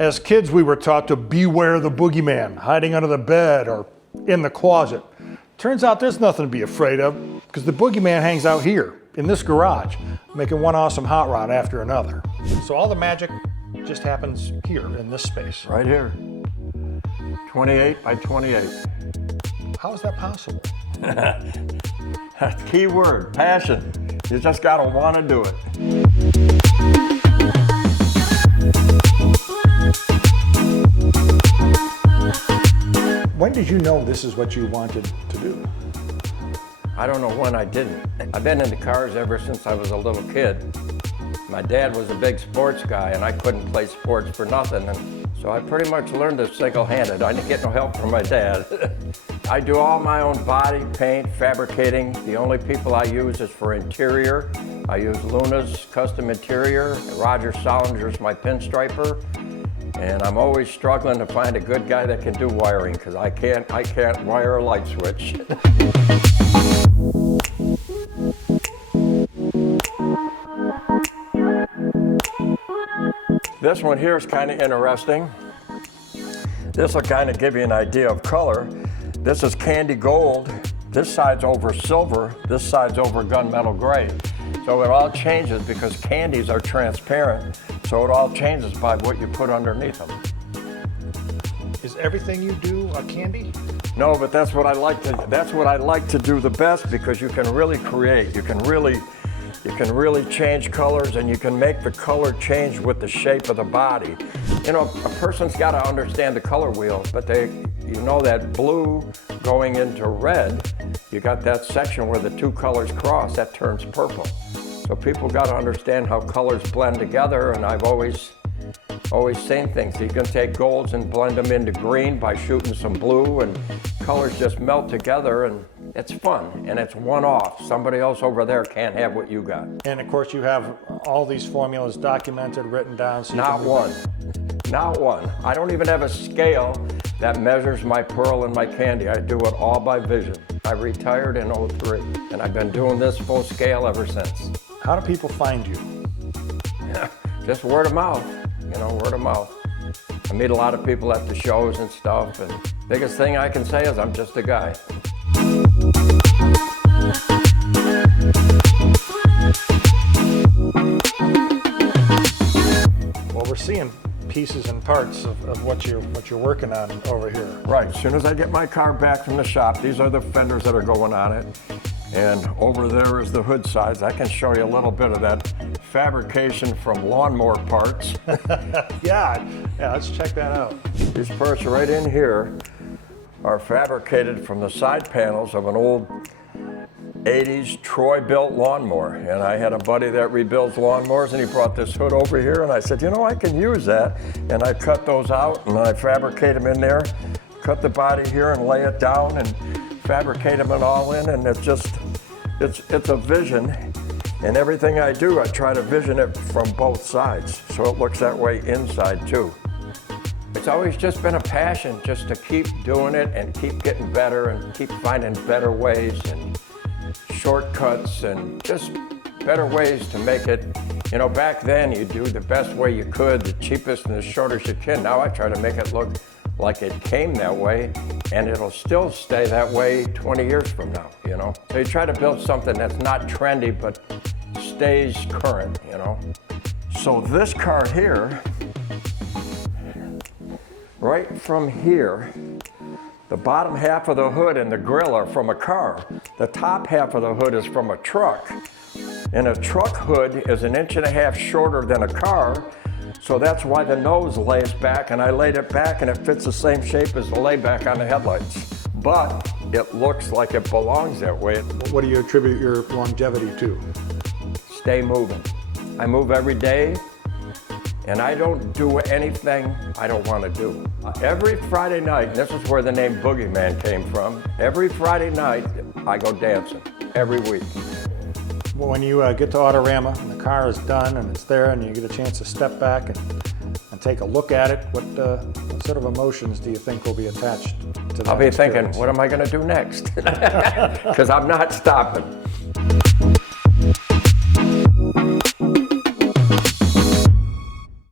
As kids, we were taught to beware the boogeyman, hiding under the bed or in the closet. Turns out there's nothing to be afraid of, because the boogeyman hangs out here, in this garage, making one awesome hot rod after another. So all the magic just happens here, in this space. Right here. 28 by 28. How is that possible? Key word, passion. You just gotta wanna do it. When did you know this is what you wanted to do? I don't know when I didn't. I've been into cars ever since I was a little kid. My dad was a big sports guy and I couldn't play sports for nothing. And so I pretty much learned this single-handed. I didn't get no help from my dad. I do all my own body, paint, fabricating. The only people I use is for interior. I use Luna's custom interior. Roger Salinger's my pinstriper. And I'm always struggling to find a good guy that can do wiring, because I can't wire a light switch. This one here is kind of interesting. This will kind of give you an idea of color. This is candy gold. This side's over silver. This side's over gunmetal gray. So it all changes because candies are transparent. So it all changes by what you put underneath them. Is everything you do a candy? No, but that's what I like to do the best, because you can really create. You can really change colors, and you can make the color change with the shape of the body. You know, a person's got to understand the color wheel, but you know that blue going into red, you got that section where the two colors cross, that turns purple. So people got to understand how colors blend together, and I've always seen things. You can take golds and blend them into green by shooting some blue, and colors just melt together, and it's fun, and it's one-off. Somebody else over there can't have what you got. And of course you have all these formulas documented, written down. So Not one. Not one. I don't even have a scale that measures my pearl and my candy. I do it all by vision. I retired in '03, and I've been doing this full scale ever since. How do people find you? Just word of mouth, you know, word of mouth. I meet a lot of people at the shows and stuff, and biggest thing I can say is I'm just a guy. Well, we're seeing pieces and parts of what you're working on over here. Right, as soon as I get my car back from the shop, these are the fenders that are going on it. And over there is the hood sides. I can show you a little bit of that fabrication from lawnmower parts. Yeah, let's check that out. These parts right in here are fabricated from the side panels of an old 80s Troy-built lawnmower. And I had a buddy that rebuilds lawnmowers, and he brought this hood over here, and I said, you know, I can use that. And I cut those out, and I fabricate them in there, cut the body here and lay it down, and fabricate them all in, and it's a vision. And everything I do, I try to vision it from both sides, so it looks that way inside too. It's always just been a passion, just to keep doing it and keep getting better and keep finding better ways and shortcuts and just better ways to make it. You know, back then you do the best way you could, the cheapest and the shortest you can. Now I try to make it look like it came that way, and it'll still stay that way 20 years from now, you know? So you try to build something that's not trendy, but stays current, you know? So this car here, right from here, the bottom half of the hood and the grill are from a car. The top half of the hood is from a truck. And a truck hood is 1.5 inches shorter than a car, so that's why the nose lays back, and I laid it back and it fits the same shape as the layback on the headlights. But it looks like it belongs that way. What do you attribute your longevity to? Stay moving. I move every day, and I don't do anything I don't want to do. Every Friday night, and this is where the name BoogieMan came from, every Friday night I go dancing, every week. Well, when you get to Autorama and the car is done and it's there and you get a chance to step back and take a look at it, what sort of emotions do you think will be attached to that I'll be experience? thinking, what am I going to do next? Because I'm not stopping.